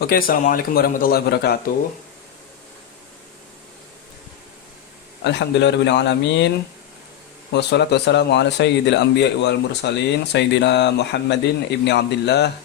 Oke, assalamualaikum warahmatullahi wabarakatuh. Alhamdulillahirabbil alamin. Wassalatu wassalamu ala sayyidil anbiya'i wal mursalin sayyidina Muhammadin ibni Abdullah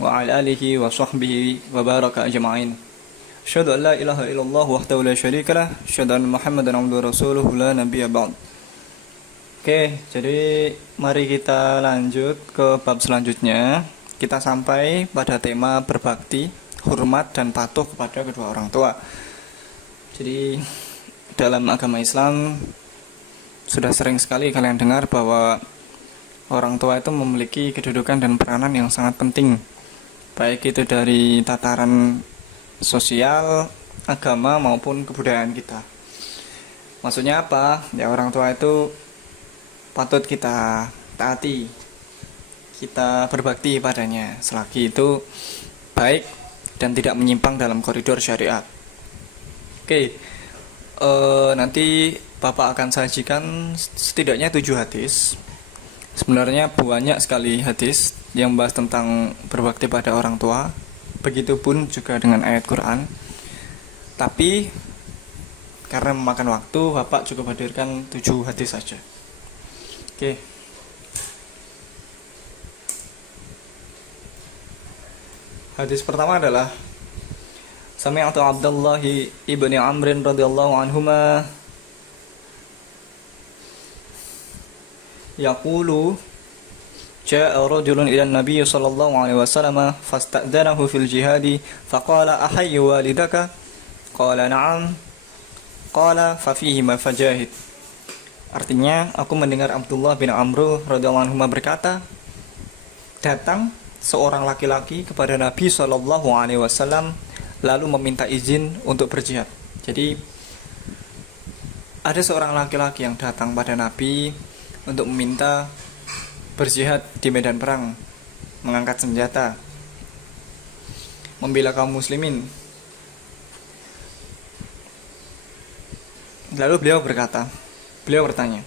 wa ala alihi wa sahbihi wa baraka ajma'in. Asyhadu an la ilaha illallah wahdahu la syarikalah, asyhadu anna Muhammadan abduhu wa rasuluhu la nabiyya ba'd. Oke, jadi mari kita lanjut ke bab selanjutnya. Kita sampai pada tema berbakti, hormat dan patuh kepada kedua orang tua. Jadi dalam agama Islam sudah sering sekali kalian dengar bahwa orang tua itu memiliki kedudukan dan peranan yang sangat penting, baik itu dari tataran sosial, agama maupun kebudayaan kita. Maksudnya apa? Ya, orang tua itu patut kita taati, kita berbakti padanya selagi itu baik dan tidak menyimpang dalam koridor syariat. Oke, nanti Bapak akan sajikan setidaknya 7 hadis. Sebenarnya banyak sekali hadis yang membahas tentang berbakti pada orang tua. Begitupun juga dengan ayat Quran. Tapi karena memakan waktu, Bapak cukup hadirkan 7 hadis saja. Oke. Hadis pertama adalah Sami'tu Abdullah ibni Amr radhiyallahu anhuma yaqulu jaa'a rajulun ila an-nabiy sallallahu alaihi wasallam fasta'danahu fil jihadi faqala ahayyu walidaka qala na'am qala fa fihi ma fajahid. Artinya, aku mendengar Abdullah bin Amr radhiyallahu anhuma berkata, datang seorang laki-laki kepada Nabi sallallahu alaihi wasallam lalu meminta izin untuk berjihad. Jadi ada seorang laki-laki yang datang pada Nabi untuk meminta berjihad di medan perang, mengangkat senjata, membela kaum muslimin. Lalu beliau bertanya,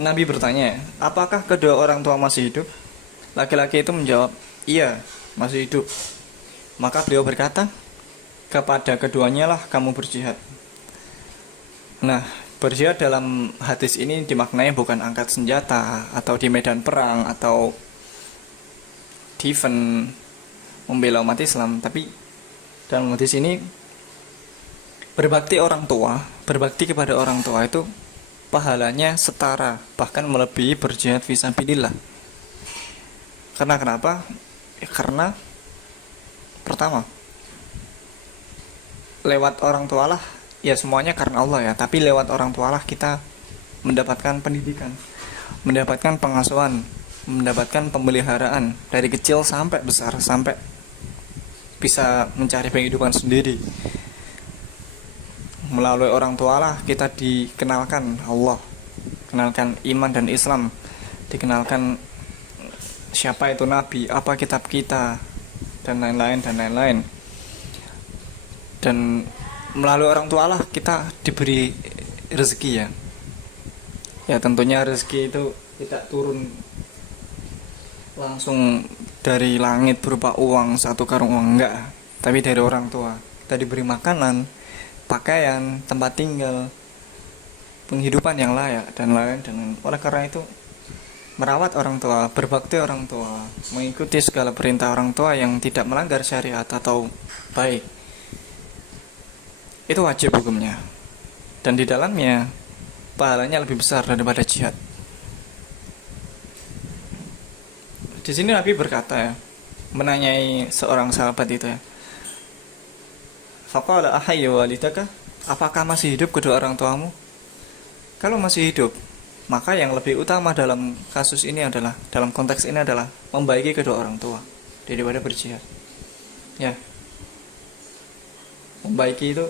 Nabi bertanya, apakah kedua orang tua masih hidup? Laki-laki itu menjawab, iya, masih hidup. Maka beliau berkata, kepada keduanya lah kamu berjihad. Nah, berjihad dalam hadis ini dimaknai bukan angkat senjata atau di medan perang atau defend membela umat Islam, tapi dalam hadis ini berbakti kepada orang tua itu pahalanya setara, bahkan melebihi berjihad fisabilillah. Karena kenapa? Karena pertama, lewat orang tua lah, ya semuanya karena Allah ya, tapi lewat orang tua lah kita mendapatkan pendidikan, mendapatkan pengasuhan, mendapatkan pemeliharaan dari kecil sampai besar, sampai bisa mencari penghidupan sendiri. Melalui orang tua lah kita dikenalkan Allah, kenalkan iman dan Islam, dikenalkan siapa itu Nabi, apa kitab kita, dan lain-lain. Dan melalui orang tua lah kita diberi rezeki ya. Ya tentunya rezeki itu tidak turun langsung dari langit berupa uang, satu karung uang, enggak. Tapi dari orang tua kita diberi makanan, pakaian, tempat tinggal, penghidupan yang layak, dan lain-lain. Oleh karena itu, merawat orang tua, berbakti orang tua, mengikuti segala perintah orang tua yang tidak melanggar syariat atau baik, itu wajib hukumnya. Dan di dalamnya pahalanya lebih besar daripada jihad. Di sini Nabi berkata ya, menanyai seorang sahabat itu ya, faqala ahayyu walidaka, apakah masih hidup kedua orang tuamu? Kalau masih hidup, maka yang lebih utama dalam kasus ini adalah, dalam konteks ini adalah membaiki kedua orang tua daripada berjihad. Ya, membaiki itu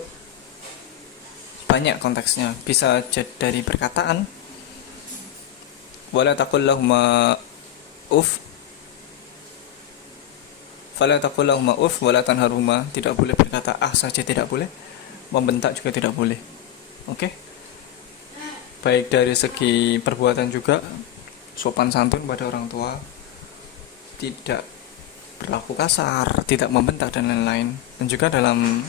banyak konteksnya. Bisa dari perkataan, wala taqul lahuma uf, fala taqul lahuma uf wala tanharhuma, tidak boleh berkata ah saja, tidak boleh, membentak juga tidak boleh. Oke? Baik dari segi perbuatan juga, sopan santun pada orang tua, tidak berlaku kasar, tidak membentak dan lain-lain. Dan juga dalam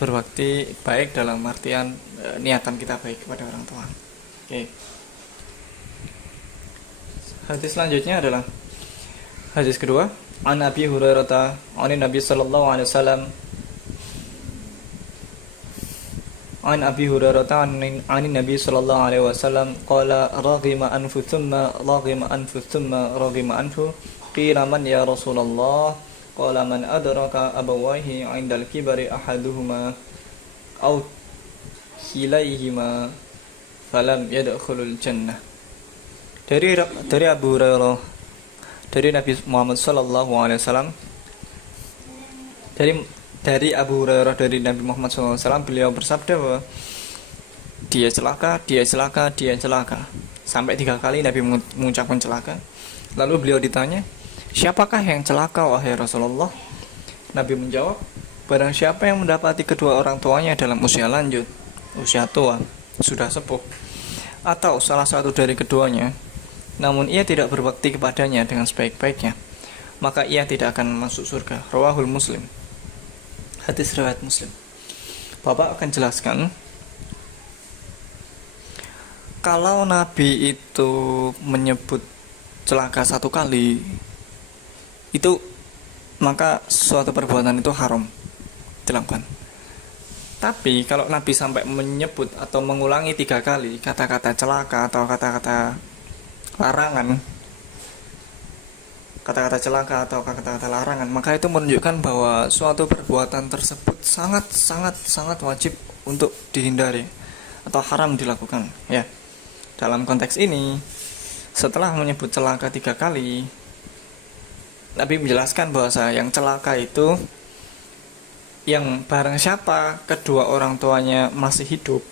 berbakti baik dalam artian niatan kita baik kepada orang tua. Oke. Hadis selanjutnya adalah hadis kedua, an Abi Hurairah an Nabi sallallahu alaihi wasallam an Abi Hurairah an Nabi sallallahu alaihi wasallam qala raghima anfu thumma raghima anfu qila man ya Rasulullah qala man adraka abawayhi 'indal kibari ahaduhuma aw kilayhima falam yadkhulul jannah. Dari Abu Hurairah, dari Nabi Muhammad sallallahu alaihi wasallam, dari Abu Hurairah dari Nabi Muhammad sallallahu alaihi wasallam, beliau bersabda bahwa dia celaka sampai 3 kali Nabi mengucapkan celaka. Lalu beliau ditanya, siapakah yang celaka wahai Rasulullah? Nabi menjawab, barang siapa yang mendapati kedua orang tuanya dalam usia lanjut, usia tua, sudah sepuh, atau salah satu dari keduanya, namun ia tidak berbakti kepadanya dengan sebaik-baiknya, maka ia tidak akan masuk surga. Rawahul Muslim. Hadis riwayat Muslim. Bapak akan jelaskan, kalau Nabi itu menyebut celaka 1 kali, itu maka suatu perbuatan itu haram dilakukan. Tapi kalau Nabi sampai menyebut atau mengulangi 3 kali kata-kata celaka atau kata-kata larangan, kata-kata celaka atau kata-kata larangan, maka itu menunjukkan bahwa suatu perbuatan tersebut sangat wajib untuk dihindari atau haram dilakukan. Ya, dalam konteks ini, setelah menyebut celaka 3 kali, Nabi menjelaskan bahwa yang celaka itu yang barang siapa kedua orang tuanya masih hidup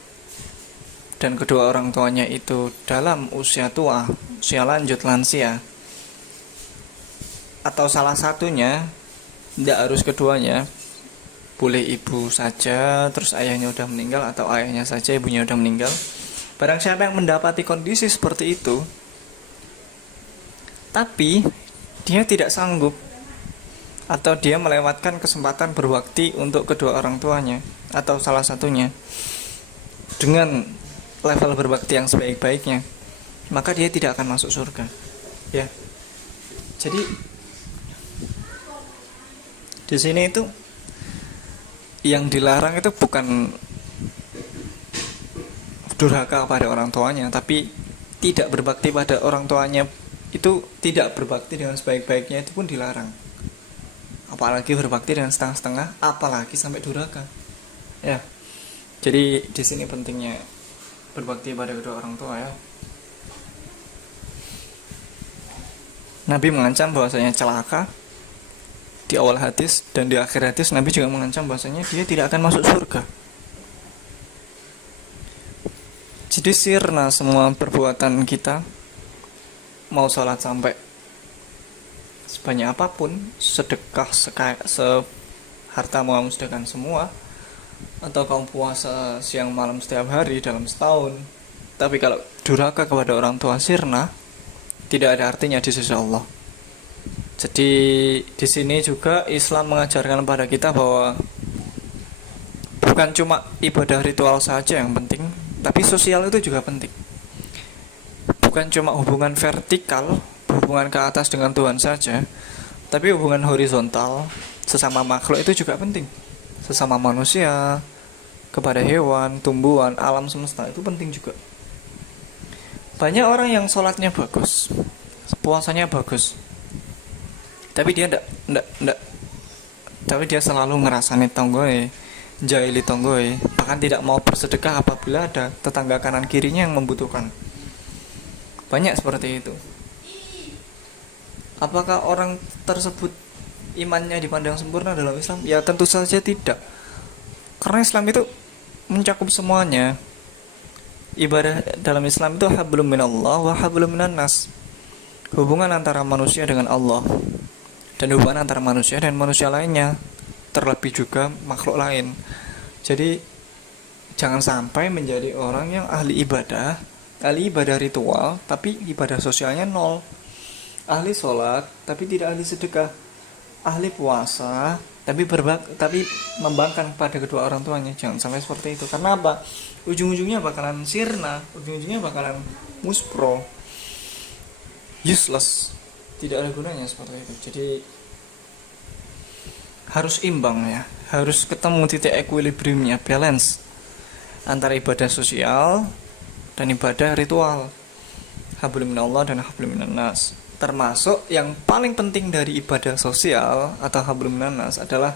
dan kedua orang tuanya itu dalam usia tua, usia lanjut, lansia, atau salah satunya, tidak harus keduanya, boleh ibu saja, terus ayahnya udah meninggal, atau ayahnya saja, ibunya udah meninggal. Barang siapa yang mendapati kondisi seperti itu, tapi dia tidak sanggup, atau dia melewatkan kesempatan berbakti untuk kedua orang tuanya, atau salah satunya, dengan level berbakti yang sebaik-baiknya, maka dia tidak akan masuk surga. Ya, jadi di sini itu yang dilarang itu bukan durhaka pada orang tuanya, tapi tidak berbakti pada orang tuanya. Itu tidak berbakti dengan sebaik-baiknya, itu pun dilarang. Apalagi berbakti dengan setengah-setengah, apalagi sampai durhaka. Ya, jadi di sini pentingnya berbakti pada kedua orang tua, ya. Nabi mengancam bahwasanya celaka di awal hadis, dan di akhir hadis Nabi juga mengancam bahwasanya dia tidak akan masuk surga. Jadi sirna semua perbuatan kita, mau sholat sampai sebanyak apapun, sedekah seharta mau kamu sedekahkan semua, atau kamu puasa siang malam setiap hari dalam setahun, tapi kalau durhaka kepada orang tua, sirna, tidak ada artinya di sisi Allah. Jadi di sini juga Islam mengajarkan pada kita bahwa bukan cuma ibadah ritual saja yang penting, tapi sosial itu juga penting. Bukan cuma hubungan vertikal, hubungan ke atas dengan Tuhan saja, tapi hubungan horizontal sesama makhluk itu juga penting. Sesama manusia, kepada hewan, tumbuhan, alam semesta itu penting juga. Banyak orang yang sholatnya bagus, puasanya bagus, tapi dia tapi dia selalu ngerasani tonggoe, jahili tonggoe, bahkan tidak mau bersedekah apabila ada tetangga kanan kirinya yang membutuhkan. Banyak seperti itu. Apakah orang tersebut imannya dipandang sempurna dalam Islam? Ya tentu saja tidak. Karena Islam itu mencakup semuanya. Ibadah dalam Islam itu hablum minallah wa hablum minan nas. Hubungan antara manusia dengan Allah, dan hubungan antara manusia dan manusia lainnya, terlebih juga makhluk lain. Jadi jangan sampai menjadi orang yang ahli ibadah ritual, tapi ibadah sosialnya nol. ahli sholat tapi tidak ahli sedekah, ahli puasa tapi membangkang pada kedua orang tuanya. Jangan sampai seperti itu. Karena apa? Ujung-ujungnya bakalan sirna, ujung-ujungnya bakalan muspro, useless, tidak ada gunanya seperti itu. Jadi harus imbang ya, harus ketemu titik equilibriumnya, balance antara ibadah sosial dan ibadah ritual, hablum minallah dan hablum minannas. Termasuk yang paling penting dari ibadah sosial atau hablum minannas adalah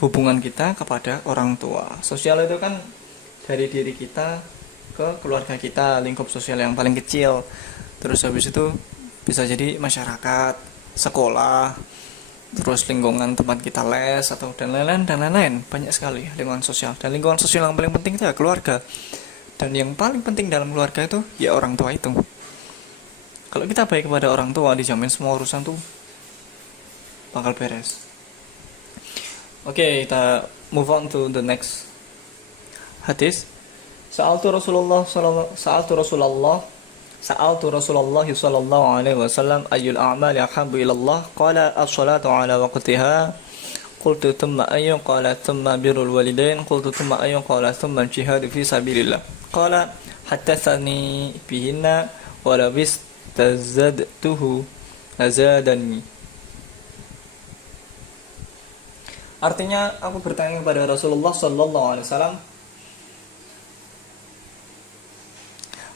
hubungan kita kepada orang tua. Sosial itu kan dari diri kita ke keluarga kita, lingkup sosial yang paling kecil. Terus habis itu bisa jadi masyarakat, sekolah, terus lingkungan tempat kita les atau dan lain-lain. Banyak sekali lingkungan sosial. Dan lingkungan sosial yang paling penting itu ya keluarga. Dan yang paling penting dalam keluarga itu ya orang tua itu. Kalau kita baik kepada orang tua, dijamin semua urusan tuh bakal beres. Oke, kita move on to the next hadis. Sa'altu Rasulullah sallallahu alaihi wasallam ayyul a'mali ahabbu ila Allah? Qala as-salatu ala waqtiha. Qultu thumma ayyu? Qala thumma birrul walidain. Qultu thumma ayyu? Qala thumma al-jihad fi sabilillah. Qala haddatsani bihinna wa labis tazadtuhu azadani. Artinya aku bertanya kepada Rasulullah sallallahu alaihi wasallam,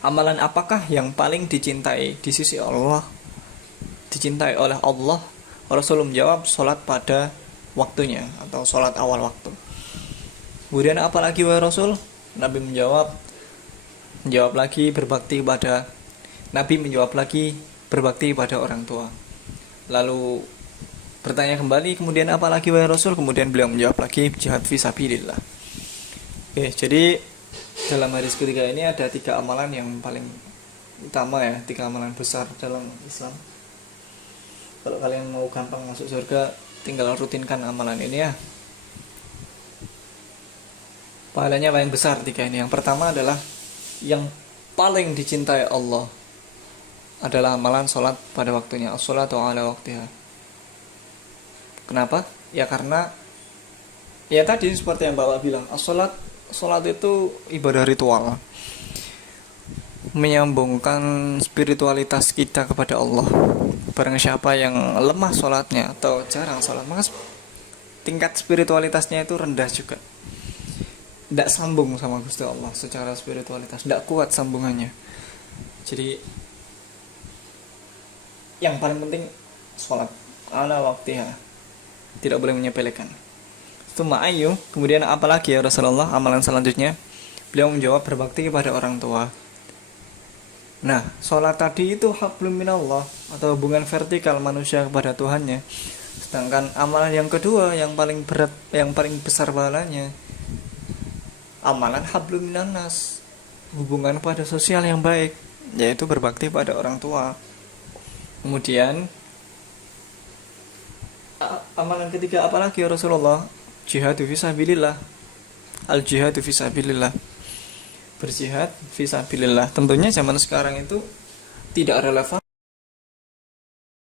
amalan apakah yang paling dicintai di sisi Allah, dicintai oleh Allah? Rasul menjawab, salat pada waktunya atau salat awal waktu. Kemudian apa lagi wahai Rasul? Nabi menjawab lagi berbakti kepada orang tua. Lalu bertanya kembali, kemudian apa lagi wahai Rasul? Kemudian beliau menjawab lagi, jihad fi sabilillah. Oke, jadi dalam hadis ketiga ini ada 3 amalan yang paling utama ya, 3 amalan besar dalam Islam. Kalau kalian mau gampang masuk surga, tinggal rutinkan amalan ini ya. Pahalanya paling besar 3 ini. Yang pertama adalah yang paling dicintai Allah adalah amalan sholat pada waktunya, as-sholatu ala waqtiha. Kenapa? Ya karena ya tadi seperti yang Bapak bilang, sholat itu ibadah ritual, menyambungkan spiritualitas kita kepada Allah. Barang siapa yang lemah sholatnya atau jarang sholat, maka tingkat spiritualitasnya itu rendah juga, tidak sambung sama Gusti Allah secara spiritualitas, tidak kuat sambungannya. Jadi yang paling penting sholat ala waktiha, tidak boleh menyepelekan. Tsumma ayyu, kemudian apalagi ya Rasulullah amalan selanjutnya? Beliau menjawab berbakti kepada orang tua. Nah, sholat tadi itu hablum minallah atau hubungan vertikal manusia kepada Tuhannya. Sedangkan amalan yang kedua yang paling berat, yang paling besar pahalanya, amalan hablum minannas, hubungan pada sosial yang baik, yaitu berbakti pada orang tua. Kemudian amalan ketiga apalagi ya Rasulullah? Jihadu fisabilillah. Al-jihadu fisabilillah. Berjihad fisabilillah. Tentunya zaman sekarang itu tidak relevan